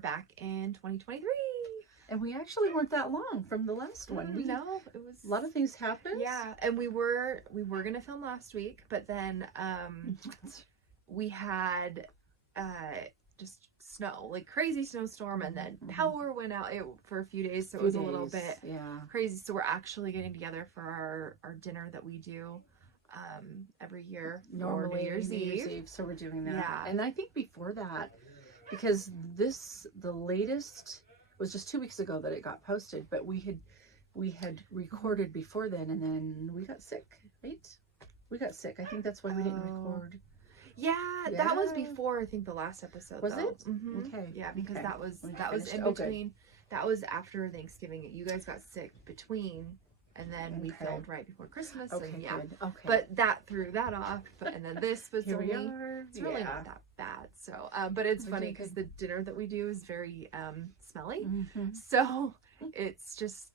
back in 2023. And we actually weren't that long from the last one. No, it was a lot of things happened. Yeah, and we were gonna film last week, but then we had just snow, like crazy snowstorm, and then power went out for a few days, so it was a little bit crazy. So we're actually getting together for our dinner that we do every year, normally New Year's Eve. So we're doing that. And I think before that, because the latest was just 2 weeks ago that it got posted, but we had recorded before then, and then we got sick, right? We got sick. I think that's why we didn't record. Yeah, that was before, I think, the last episode. Was it? Okay. Yeah, because that was in between. That was after Thanksgiving. You guys got sick between, and then we filmed right before Christmas. Okay, and good. Okay. But that threw that off. And then this was Here we only. are. It's really not that bad. So, but it's funny because the dinner that we do is very smelly. So it's just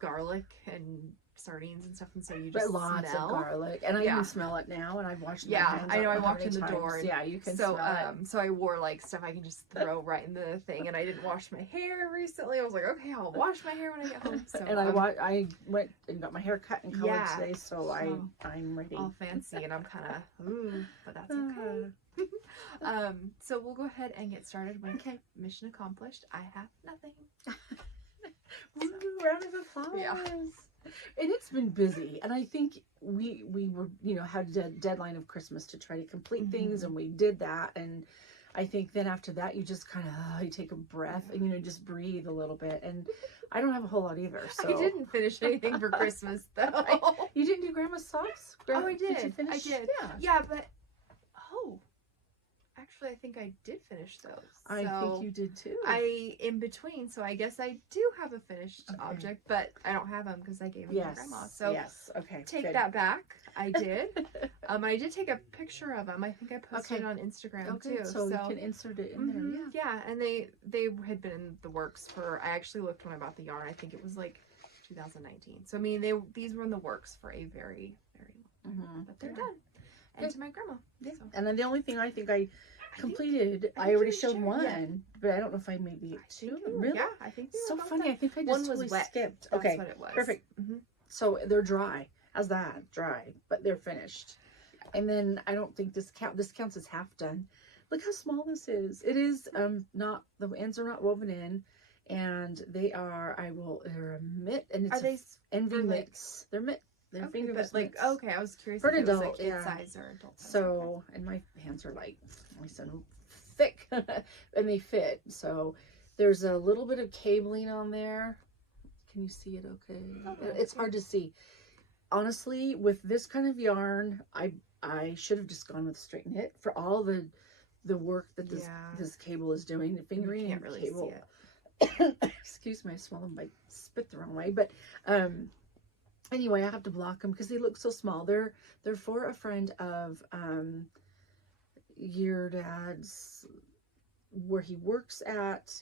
garlic and sardines and stuff, and so you just lots smell of garlic, and I even smell it now, and I've washed my hands. I know. I walked in the door. And, you can smell it. So I wore like stuff I can just throw right in the thing, and I didn't wash my hair recently. I was like, okay, I'll wash my hair when I get home. So, and I went and got my hair cut and colored today, so I'm ready. All fancy, and I'm kind of but that's okay. So we'll go ahead and get started with mission accomplished. I have nothing. Round of applause. Yeah. And it's been busy, and I think we were, had a deadline of Christmas to try to complete things, and we did that. And I think then after that, you just kind of you take a breath and just breathe a little bit. And I don't have a whole lot either. So I didn't finish anything for Christmas though. You didn't do Grandma's socks? I did. Did you finish? I did. Yeah, but actually, I think I did finish those. I think you did too. In between, so I guess I do have a finished object, but I don't have them because I gave them to Grandma. So take that back. I did. I did take a picture of them. I think I posted it on Instagram too. So we can insert it in there. Yeah, and they had been in the works for. I actually looked when I bought the yarn. I think it was like 2019. So I mean, these were in the works for a very, very long. But they're done. And to my grandma. Yeah. So. And then the only thing I think I completed, I already showed one, but I don't know if I maybe two. Really? Yeah, I think so funny. I think I just totally skipped. That's what it was. Perfect. So they're dry. How's that? Dry, but they're finished. And then I don't think this counts as half done. Look how small this is. It is not, the ends are not woven in, and they are. They're a mitt, and it's envy mitts. They're mitt. They're fingerless. Like, okay, I was curious for if an adult, it was like kid size or adult size. So, and my hands are like, thick, and they fit. So, there's a little bit of cabling on there. Can you see it? Okay, it's hard to see. Honestly, with this kind of yarn, I should have just gone with straight knit for all the work that this cable is doing. The fingering and really cable. See it. Excuse me, I swallowed my spit the wrong way, but anyway, I have to block them because they look so small. They're for a friend of your dad's, where he works at.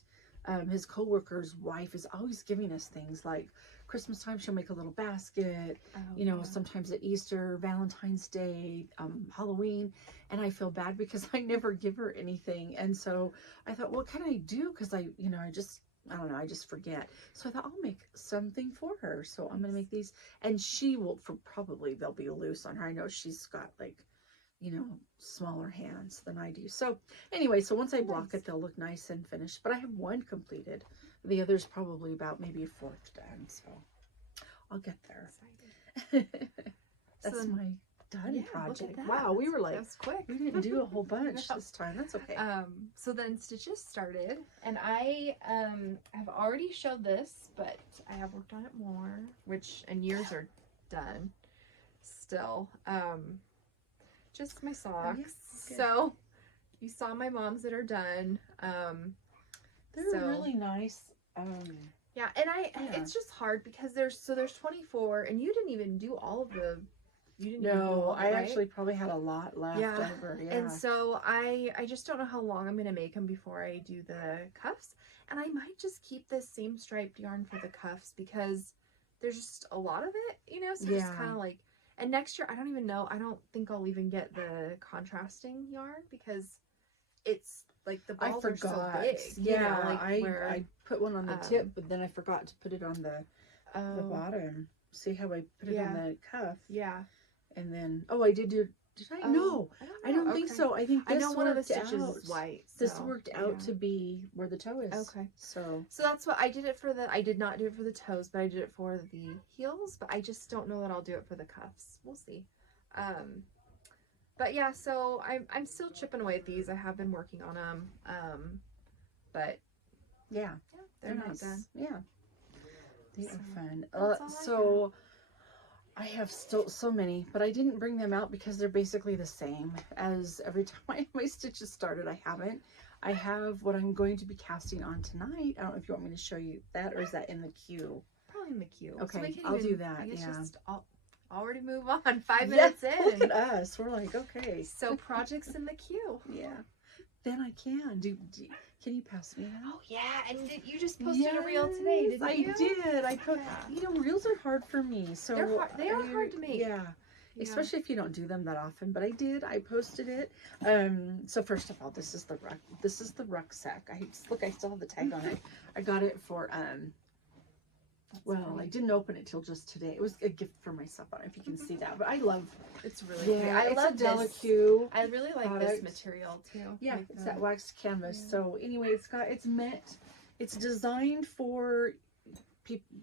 His co-worker's wife is always giving us things like Christmas time. She'll make a little basket, sometimes at Easter, Valentine's Day, Halloween. And I feel bad because I never give her anything. And so I thought, what can I do? Because I don't know, I just forget. So I thought I'll make something for her. So I'm going to make these, and she will, they'll be loose on her. I know she's got like, smaller hands than I do. So anyway, so once I block it, they'll look nice and finished, but I have one completed. The other's probably about maybe a fourth done. So I'll get there. That's my done project. Wow, we were like, that's quick. We didn't do a whole bunch this time. That's okay. So then stitches started, and I have already showed this, but I have worked on it more, and yours are done still. Just my socks. So you saw my mom's that are done. They're really nice. Yeah, and it's just hard because there's 24, and you didn't even do all of the. I actually probably had a lot left over. Yeah. And so I just don't know how long I'm going to make them before I do the cuffs. And I might just keep this same striped yarn for the cuffs because there's just a lot of it, so it's kind of like, and next year, I don't even know, I don't think I'll even get the contrasting yarn because it's like the I balls are so forgot. big. Yeah, like I put one on the tip, but then I forgot to put it on the bottom. See how I put it on the cuff? Yeah. And then, I did do. Did I? No, I don't think so. I think this I know one of the stitches out. is white. This worked out to be where the toe is. Okay. So that's what I did it for I did not do it for the toes, but I did it for the heels. But I just don't know that I'll do it for the cuffs. We'll see. But yeah, so I'm still chipping away at these. I have been working on them. But yeah, they're not done. Yeah, they are fun. So I have still so many, but I didn't bring them out because they're basically the same as every time I have my stitches started. I haven't. I have what I'm going to be casting on tonight. I don't know if you want me to show you that, or is that in the queue? Probably in the queue. Okay, so I'll do that. I'll already move on. 5 minutes in. Look at us. We're like, okay. So projects in the queue. Yeah. Then I can can you pass me that? Oh yeah, and you just posted a reel today, didn't you? I did. I put. You know, reels are hard for me. So they are hard to make. Yeah. Especially if you don't do them that often. But I did. I posted it. So first of all, this is the rucksack. I still have the tag on it. I got it for I didn't open it till just today. It was a gift for myself. I don't know if you can see that, but I love. It's really pretty. I it's love a Delicue. I really like this material too. Yeah, it's that waxed canvas. Yeah. So anyway, it's designed for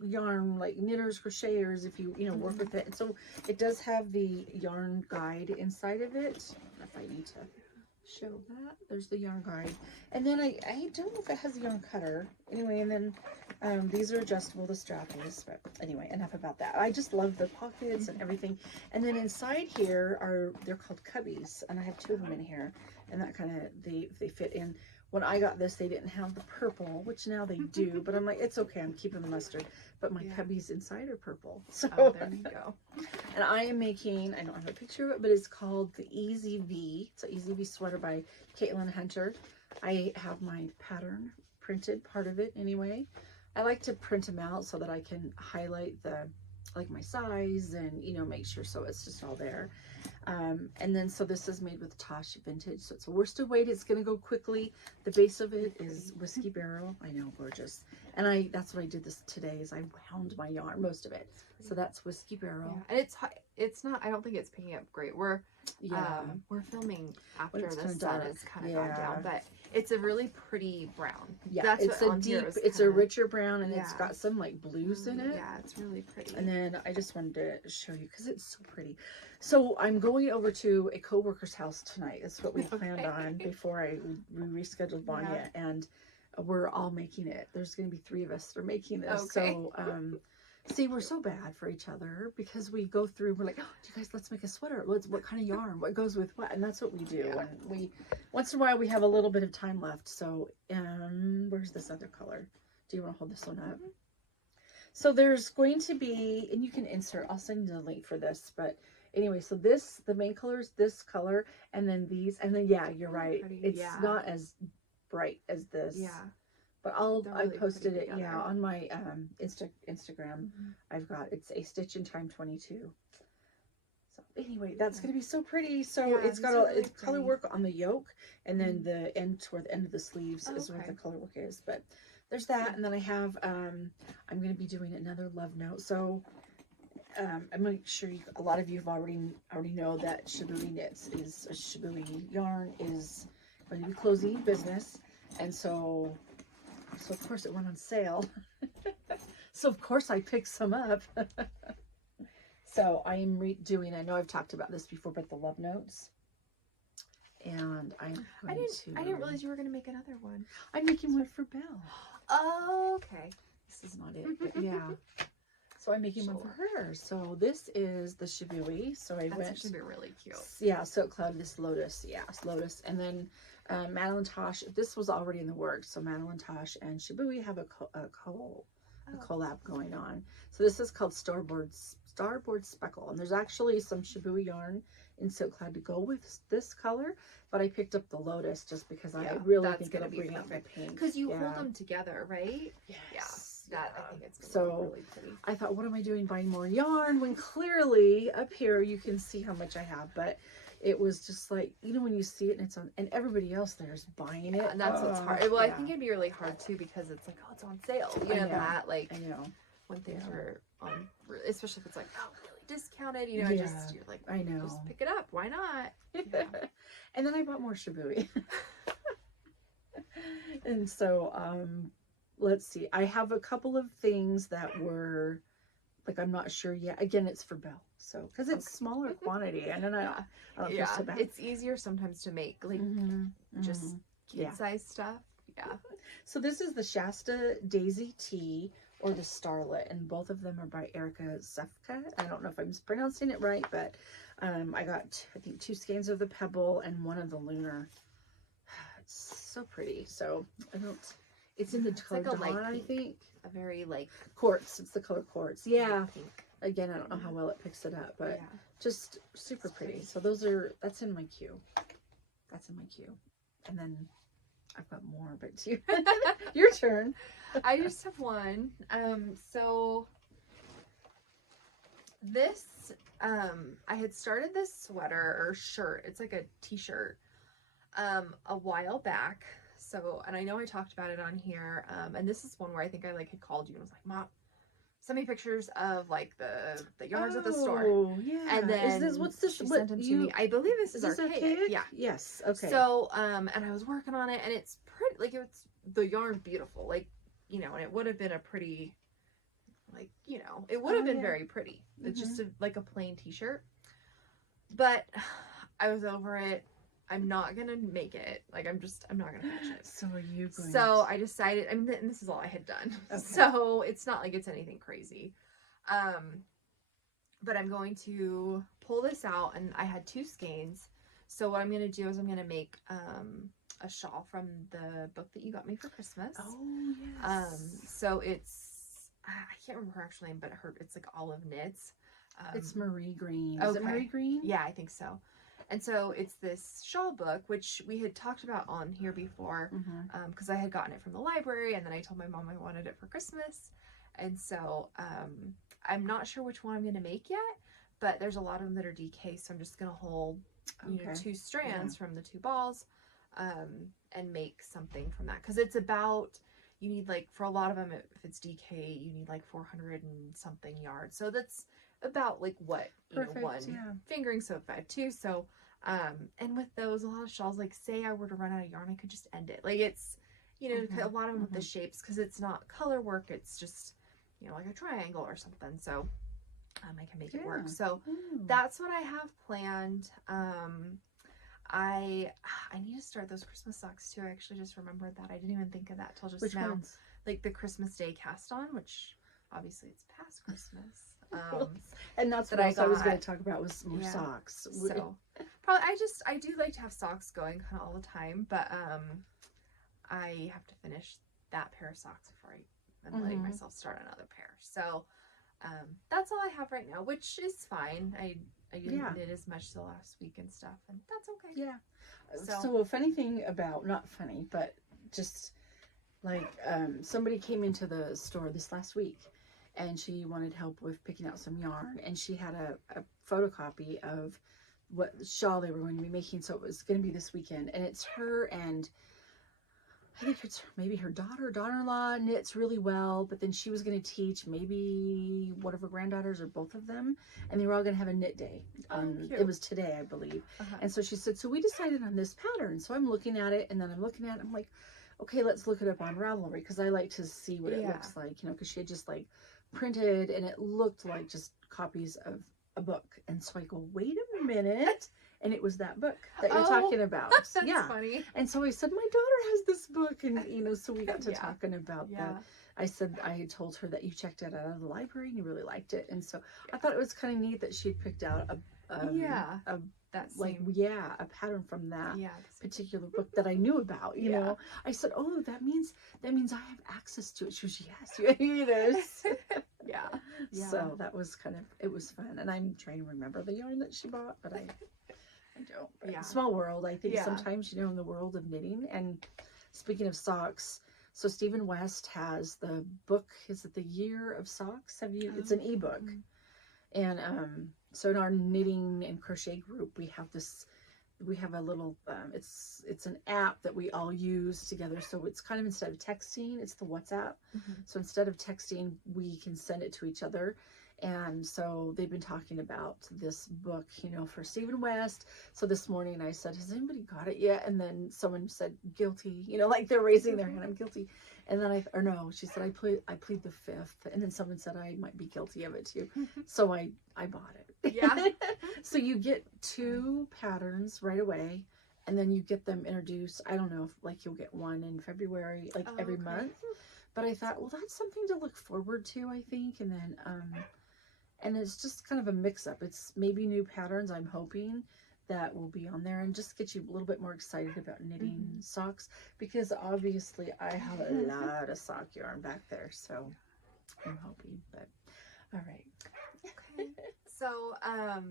yarn, like knitters, crocheters, if you work with it. And so it does have the yarn guide inside of it. I don't know if I need to show that. There's the yarn guide. And then I don't know if it has a yarn cutter. Anyway, and then these are adjustable, the strap is, but anyway, enough about that. I just love the pockets and everything. And then inside here they're called cubbies, and I have 2 of them in here, and that kind of, they fit in. When I got this, they didn't have the purple, which now they do, but I'm like, it's okay, I'm keeping the mustard. But my cubbies inside are purple. So there you go. And I am making, I don't have a picture of it, but it's called the Easy V. It's an Easy V sweater by Caitlin Hunter. I have my pattern printed, part of it anyway. I like to print them out so that I can highlight my size and, make sure so it's just all there. And then, so this is made with Tosh Vintage. So it's a worsted weight. It's going to go quickly. The base of it is Whiskey Barrel. I know, gorgeous. And that's what I did this today is I wound my yarn, most of it. So that's Whiskey Barrel. Yeah. And it's not, I don't think it's picking up great. We're filming after the sun is kind of gone down, but it's a really pretty brown. Yeah, that's it's a deep, it's a richer brown, and it's got some like blues in it. Yeah, it's really pretty. And then I just wanted to show you because it's so pretty. So I'm going over to a coworker's house tonight. That's what we planned on before we rescheduled Vanya, and we're all making it. There's going to be 3 of us that are making this. Okay. So see, we're so bad for each other because we go through, we're like, oh, you guys, let's make a sweater. What kind of yarn? What goes with what? And that's what we do. And we, once in a while, we have a little bit of time left. So, where's this other color? Do you want to hold this one up? So there's going to be, and you can insert, I'll send you the link for this, but anyway, so the main color is this color, and then these, and then, you're right. It's not as bright as this. Yeah. But I posted it, on my Instagram. I've got, it's a stitch in time 22. So anyway, that's going to be so pretty. So it's got it's color work on the yoke, and then the end, toward the end of the sleeves is where the color work is. But there's that, and then I have, I'm going to be doing another love note. So I'm sure a lot of you have already know that Shibui Knits is, Shibui Yarn is going to be closing business, and so of course it went on sale. So of course I picked some up. So I am redoing, I know I've talked about this before, but the love notes. And I didn't realize you were going to make another one. I'm making one for Belle. Oh, okay. This is not it, but yeah. So I'm making one for her. So this is the Shibui. So That should be really cute. Yeah, Silk Cloud, this Lotus. Yeah, Lotus. And then Madeline Tosh, this was already in the works. So Madeline Tosh and Shibui have a collab going on. So this is called Starboard Speckle. And there's actually some Shibui yarn in Silk Cloud to go with this color. But I picked up the Lotus just because I really think it'll bring out my pink. Because you hold them together, right? Yes. I think it's going to be really pretty. I thought, what am I doing buying more yarn when clearly up here you can see how much I have. But it was just like, you know, when you see it and it's on, and everybody else there's buying it. And that's what's hard. Well, I think it'd be really hard too because it's like, oh, it's on sale. You know that, like, I know. When things are on, especially if it's like, oh, really discounted, you know, you're like, I know. Just pick it up. Why not? Yeah. And then I bought more Shibui. And so, let's see. I have a couple of things that were, like, I'm not sure yet. Again, it's for Belle. So, because it's smaller quantity. And then I don't feel so bad. It's easier sometimes to make, like, just kid-sized stuff. Yeah. So this is the Shasta Daisy Tea, or the Starlet, and both of them are by Erica Sefka. I don't know if I'm pronouncing it right, but I got, I think, 2 skeins of the Pebble and 1 of the Lunar. It's so pretty. So I don't, it's in the color like Dawn, I think. A very, like, quartz. It's the color quartz. Yeah. Pink. Again, I don't know how well it picks it up, but just super pretty. So those are, that's in my queue. That's in my queue. And then I've got more, but your turn. I just have one. So this, I had started this sweater or shirt. It's like a t-shirt, a while back. So, and I know I talked about it on here. And this is one where I think I like had called you and was like, Mom, send me pictures of like the yarns at the store. Oh, yeah. And then what's this? She sent them to me. I believe this is archaic. Yeah. Yes. Okay. So, and I was working on it, and it's pretty, like, it's the yarn beautiful, like, you know, and it would have been a pretty, like, you know, it would have been very pretty. It's just like a plain t-shirt. But I was over it. I'm not gonna make it. Like, I'm not gonna finish it. So are you going So I decided, I mean, and this is all I had done. Okay. So it's not like it's anything crazy. But I'm going to pull this out, and I had 2 skeins. So what I'm gonna do is I'm gonna make a shawl from the book that you got me for Christmas. Oh, yes. So it's, I can't remember her actual name, but it's like Olive Knits. It's Marie Green. Is it Marie Green? Yeah, I think so. And so it's this shawl book, which we had talked about on here before, because I had gotten it from the library, and then I told my mom I wanted it for Christmas. And so I'm not sure which one I'm going to make yet, but there's a lot of them that are DK, so I'm just going to hold, you know, 2 strands from the 2 balls, and make something from that. Because it's about, you need, like, for a lot of them, if it's DK, you need like 400 and something yards. So that's about like what, you know, one fingering, so if I had 2. So and with those, a lot of shawls, like, say I were to run out of yarn, I could just end it. Like, it's, you know, a lot of them with the shapes, because it's not color work, it's just, you know, like a triangle or something. So I can make it work. So that's what I have planned. I need to start those Christmas socks too. I actually just remembered that. I didn't even think of that till just now. Ones? Like the Christmas Day cast on, which obviously it's past Christmas. And that's what I was going to talk about, was more socks. So probably I do like to have socks going kind of all the time, but I have to finish that pair of socks before I'm letting myself start another pair. So that's all I have right now, which is fine. I didn't knit as much the last week and stuff, and that's okay. Yeah. So a funny thing about, not funny, but just like somebody came into the store this last week, and she wanted help with picking out some yarn, and she had a photocopy of what shawl they were going to be making. So it was going to be this weekend, and it's her, and I think it's maybe her daughter-in-law knits really well, but then she was going to teach maybe one of her granddaughters or both of them, and they were all going to have a knit day. It was today, I believe. And so she said, so we decided on this pattern. So I'm looking at it, and then I'm looking at it, I'm like, okay, let's look it up on Ravelry, because I like to see what it looks like, you know, because she had just like printed, and it looked like just copies of a book. And so I go, wait a minute. And it was that book that you're talking about. That's funny. And so I said, my daughter has this book. And, you know, so we got to talking about that. I said, I had told her that you checked it out of the library and you really liked it. And so I thought it was kind of neat that she had picked out a pattern from that particular book that I knew about, you know. I said, oh, that means I have access to it. She was, yes, you know. So that was it was fun. And I'm trying to remember the yarn that she bought, but I don't. But small world, I think sometimes, you know, in the world of knitting. And speaking of socks, so Stephen West has the book, is it The Year of Socks? It's an ebook. And so in our knitting and crochet group, we have a little, it's an app that we all use together. So it's kind of, instead of texting, it's the WhatsApp. So instead of texting, we can send it to each other. And so they've been talking about this book, you know, for Stephen West. So this morning I said, has anybody got it yet? And then someone said, guilty, you know, like they're raising their hand, I'm guilty. And then she said, I plead the fifth. And then someone said I might be guilty of it too. So I bought it. Yeah. So you get 2 patterns right away, and then you get them introduced. I don't know if like you'll get one in February, like every month. But I thought, well, that's something to look forward to, I think. And then, and it's just kind of a mix up. It's maybe new patterns, I'm hoping, that will be on there, and just get you a little bit more excited about knitting socks, because obviously I have a lot of sock yarn back there, so I'm hoping. But all right. Okay. So I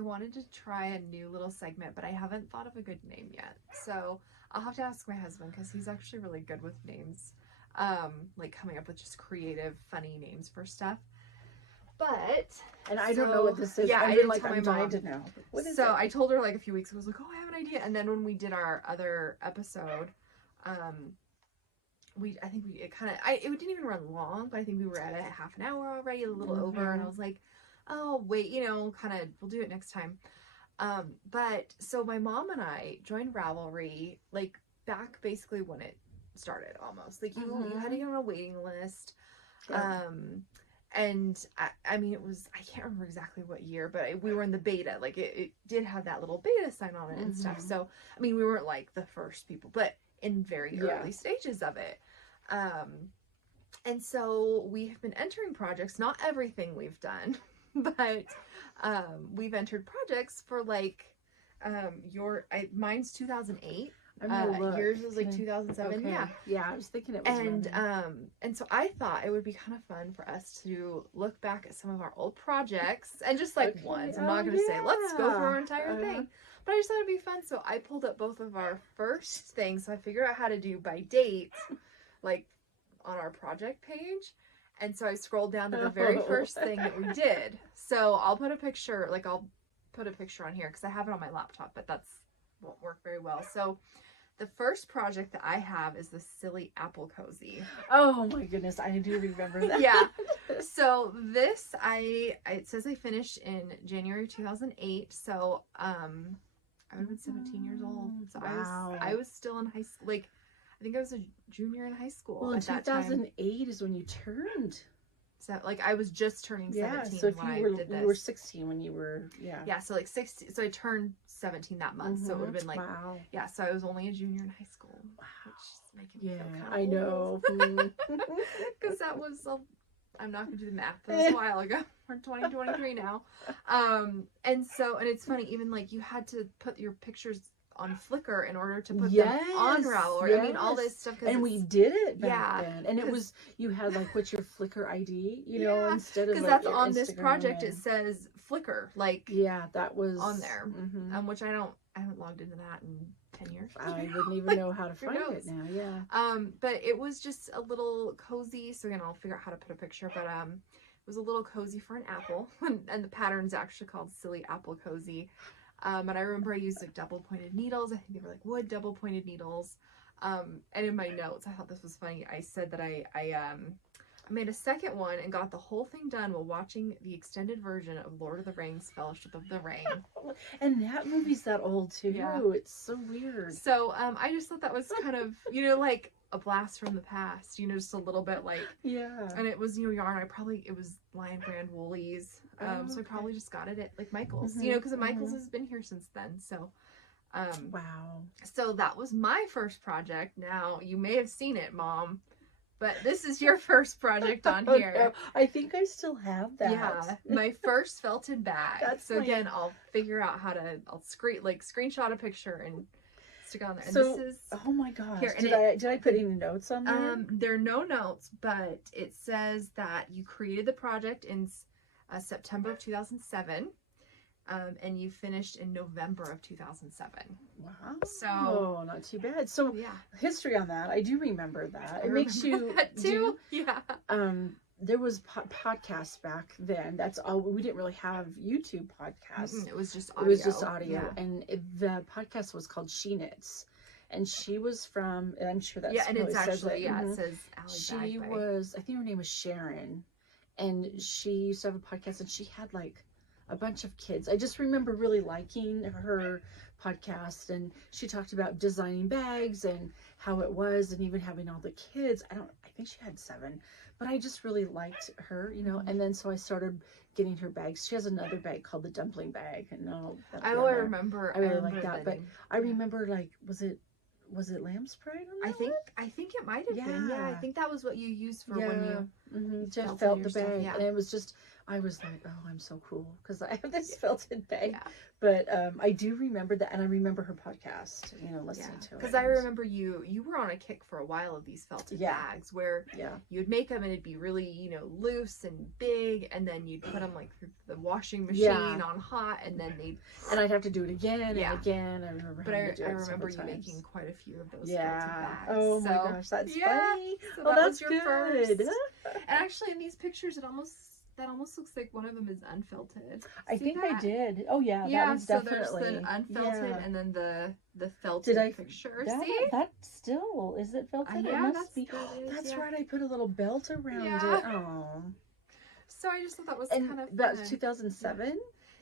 wanted to try a new little segment, but I haven't thought of a good name yet, so I'll have to ask my husband, because he's actually really good with names, like coming up with just creative, funny names for stuff. But and I don't know what this is. Yeah, I'm dying to know. What is it? I told her like a few weeks ago. I was like, oh, I have an idea. And then when we did our other episode, it didn't even run long, but I think we were at a half an hour already, a little over, and I was like, oh wait, you know, we'll do it next time. But so my mom and I joined Ravelry like back basically when it started, almost like you had to get on a waiting list. And I mean, I can't remember exactly what year, but we were in the beta. Like it did have that little beta sign on it and stuff. So, I mean, we weren't like the first people, but in very early stages of it. And so we have been entering projects, not everything we've done, but we've entered projects for like mine's 2008. Yours was like 2007. Okay. Yeah, I was thinking it was. And so I thought it would be kind of fun for us to look back at some of our old projects and just like ones. I'm not going to say let's go for our entire thing, but I just thought it'd be fun. So I pulled up both of our first things. So I figured out how to do by date, like on our project page. And so I scrolled down to the very first thing that we did. So I'll put a picture on here because I have it on my laptop, but won't work very well. So the first project that I have is the Silly Apple Cozy. Oh my goodness, I do remember that. Yeah. So this, it says I finished in January 2008. So I would have been 17 years old. So I was still in high school. Like, I think I was a junior in high school. Well, in 2008 is when you turned. So like I was just turning 17 so if when you I did this. You were 16 when you were, Yeah, so like 16. So I turned 17 that month. So it would have been like, yeah, so I was only a junior in high school. Wow. Which is making me feel I know. Because that was, I'm not going to do the math. That was a while ago. We're 2023 now. And it's funny, even like you had to put your pictures on Flickr in order to put them on Ravelry. I mean, all this stuff. And we did it back then. And it was, you had like, what's your Flickr ID, you know, instead of because like that's on this project, it says Flickr. Like, that was on there. Which I haven't logged into that in 10 years. I wouldn't even know how to find it now. But it was just a little cozy. So again, I'll figure out how to put a picture, but it was a little cozy for an apple. And the pattern's actually called Silly Apple Cozy. But I remember I used like double pointed needles. I think they were like wood double pointed needles. And in my notes, I thought this was funny. I said that I made a second one and got the whole thing done while watching the extended version of Lord of the Rings: Fellowship of the Ring. And that movie's that old too. Yeah. It's so weird. So I just thought that was kind of, like a blast from the past, just a little bit like, and it was, yarn. It was Lion Brand Woolies. So I probably just got it at like Michael's, because Michael's has been here since then. So, wow. So that was my first project. Now you may have seen it, Mom, but this is your first project on here. No, I think I still have that. Yeah, my first felted bag. Again, I'll figure out how to. I'll screenshot a picture and stick it on there. And so, this is, oh my gosh! Did I put any notes on there? There are no notes, but it says that you created the project in September of 2007. And you finished in November of 2007. Wow. So, not too bad. So, history on that. I do remember that. It makes you that too. Yeah. there was podcasts back then. That's all. We didn't really have YouTube podcasts. It was just audio. It was just audio. Yeah. And the podcast was called She Knits. And she was from, and I'm sure that's yeah, and it's actually, it. It says Allie She Bagby. was, I think her name was Sharon. And she used to have a podcast, and she had like a bunch of kids. I just remember really liking her podcast, and she talked about designing bags and how it was, and even having all the kids. I think she had 7, but I just really liked her, you know. And then so I started getting her bags. She has another bag called the dumpling bag, and I remember. I really like that, but I remember, like, was it Lamb's Pride on that I think it might have been. Yeah, I think that was what you used for when you just felt the stuff, bag. yeah. And it was just, I was like, oh, I'm so cool because I have this felted bag. Yeah. But I do remember that, and I remember her podcast, you know, listening to it. Because I remember you were on a kick for a while of these felted bags where you'd make them and it'd be really, you know, loose and big, and then you'd put them like through the washing machine on hot, and then and I'd have to do it again and again. I remember. But I remember you making quite a few of those felted bags. Oh my gosh, that's funny. So well, that's your good. First. And actually, in these pictures, that almost looks like one of them is unfelted. I think I did. Oh yeah, that was so definitely. there's an unfelted and then the felted picture. See? That still, is it felted? Yeah, it must be. That's right. I put a little belt around it. Oh. So I just thought that was kind of fun. That was 2007.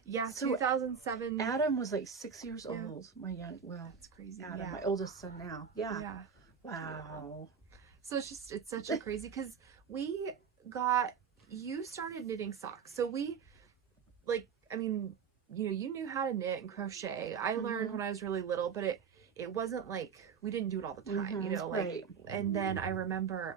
Yeah, so 2007. Adam was like 6 years old. That's crazy. Adam, my oldest son now. Yeah. Yeah. Wow. So it's such a crazy, because you started knitting socks. So we, like, I mean, you know, you knew how to knit and crochet. I learned when I was really little, but it wasn't like, we didn't do it all the time, you know, like, and then I remember,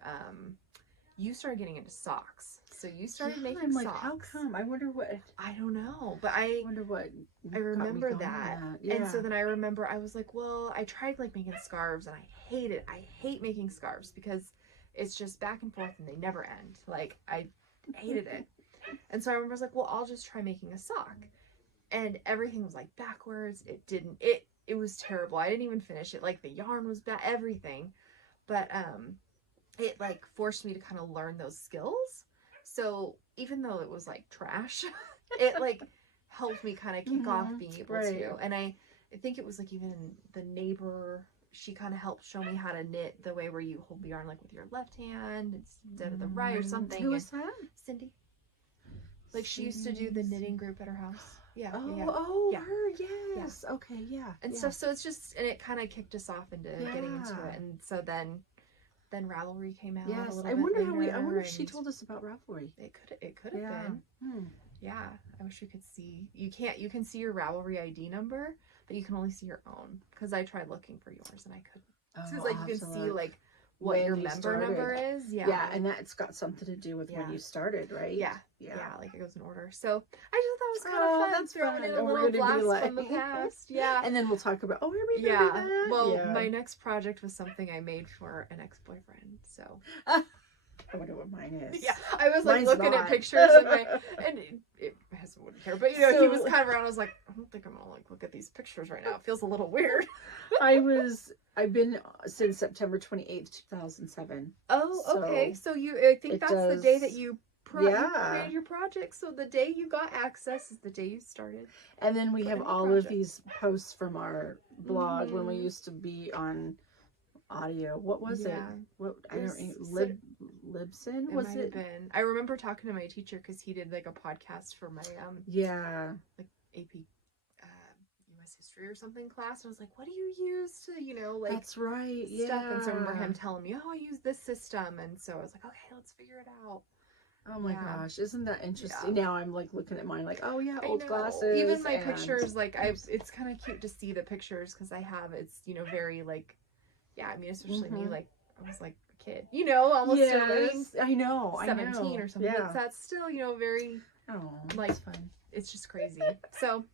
you started getting into socks. So you started making socks. How come? I wonder what. I don't know, but I wonder what. I remember that. Yeah. And so then I remember I was like, well, I tried like making scarves, and I hate it. I hate making scarves because it's just back and forth and they never end. Like, I hated it. And so I remember I was like, well, I'll just try making a sock. And everything was like backwards. It was terrible. I didn't even finish it. Like, the yarn was bad, everything. But it like forced me to kind of learn those skills. So even though it was like trash, it like helped me kind of kick off being able to. And I think it was like even the neighbor, she kind of helped show me how to knit the way where you hold the yarn like with your left hand instead of the right or something. Who was that? Cindy. Like, she used to do the knitting group at her house. Yeah. Her, yes. Yeah. Okay, yeah. And stuff. So it's just, and it kind of kicked us off into getting into it. And so then Ravelry came out. Yes, a little I bit wonder later, I wonder if she told us about Ravelry. It could have been. Yeah, I wish we could see. You can see your Ravelry ID number, but you can only see your own. Because I tried looking for yours and I couldn't. So it's like you can see like what when your member number is. Yeah, and that's got something to do with when you started, right? Yeah, like it goes in order. So I just thought it was kind of fun. That's throwing in a and little blast from the past. Yeah, and then we'll talk about that. Well, my next project was something I made for an ex-boyfriend. So I wonder what mine is. Yeah, I was like looking at pictures and it hasn't wouldn't care, but you know, he was kind of around. I was like, I don't think I'm gonna like look at these pictures right now. It feels a little weird. I've been since September 28th, 2007. Oh, okay. So I think that's the day that you created your project. So the day you got access is the day you started. And then we have all of these posts from our blog when we used to be on audio. What was it? What I don't Libsyn was it? Been. I remember talking to my teacher because he did like a podcast for my like AP US history or something class, and I was like, what do you use to like that's right stuff? And so I remember him telling me, I use this system, and so I was like, okay, let's figure it out. Oh my gosh, isn't that interesting? Now I'm like looking at mine like, oh yeah, old glasses. Even my pictures, like it's kind of cute to see the pictures because I have it's very like I mean, especially me, like I was like a kid, almost I know 17 or something. But that's still very like fun. It's just crazy. So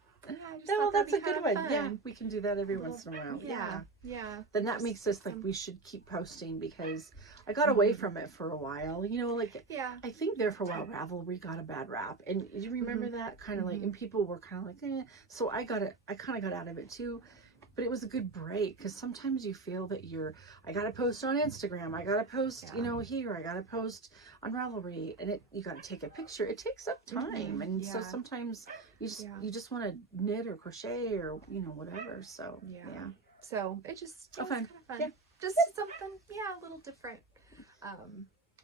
that's a good one. Fun. Yeah, we can do that every once in a while. Yeah. Then that makes us like we should keep posting because I got away from it for a while. I think there for a while Ravelry got a bad rap, and you remember that kind of like, and people were kind of like, eh. So I kind of got out of it too. but it was a good break, because sometimes you feel that I gotta post on Instagram, I gotta post, you know, here, I gotta post on Ravelry, and you gotta take a picture. It takes up time, and so sometimes you just want to knit or crochet or, you know, whatever. So so it just fun. Kind of fun. Yeah. Just something a little different.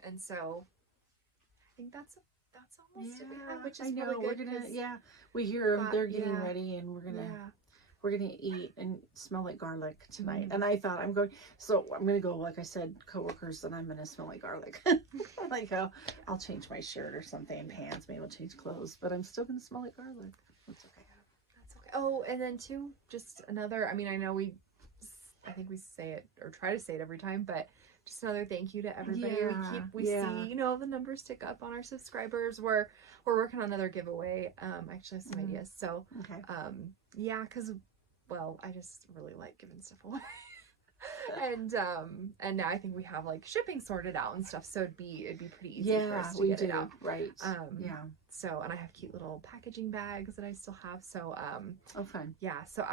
And so I think that's almost it we have, which is I know. really good. We're gonna we hear them, they're getting ready, and we're gonna eat and smell like garlic tonight. And I thought I'm gonna go, like I said, coworkers, and I'm gonna smell like garlic. Like, I'll change my shirt or something, pants, maybe I'll change clothes, but I'm still gonna smell like garlic. That's okay. That's okay. Oh, and then too, just another, I mean, I know I think we say it or try to say it every time, but just another thank you to everybody. We see, you know, the numbers tick up on our subscribers. We're working on another giveaway. I actually have some ideas. So, because, well, I just really like giving stuff away. And now I think we have like shipping sorted out and stuff, so it'd be pretty easy for us to get it out. Right. So, and I have cute little packaging bags that I still have. So, fun. Yeah. So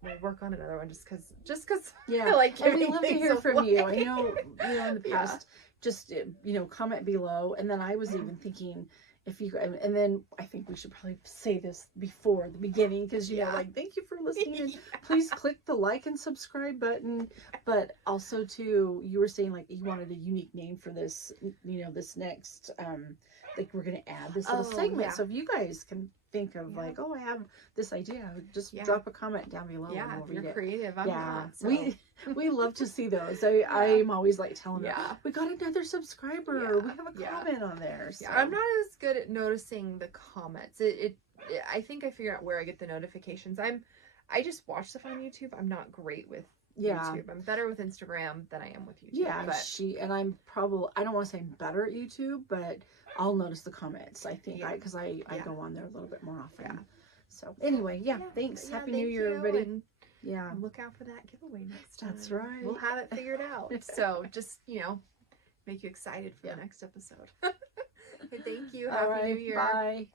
we'll work on another one just because I like, and we love to hear from you. I know, you know, in the past, just, you know, comment below. And then I was even thinking, if you, and then I think we should probably say this before the beginning, because, you know, like, thank you for listening, and please click the like and subscribe button. But also too, you were saying like you wanted a unique name for this, you know, this next, like we're going to add this little segment. So if you guys can think of like, oh, I have this idea, just drop a comment down below, and we'll read it. Creative. I'm not, so. We love to see those. I'm always like telling them, we got another subscriber, we have a comment on there. So. I'm not as good at noticing the comments. I think I figured out where I get the notifications. I just watch stuff on YouTube. I'm not great with YouTube. I'm better with Instagram than I am with YouTube. I'm probably, I don't want to say I'm better at YouTube, but I'll notice the comments, I think, because I go on there a little bit more often. So anyway, thanks. Happy New Year, everybody. And look out for that giveaway next time. That's right. We'll have it figured out. So just, you know, make you excited for the next episode. Thank you. Happy New Year. Bye.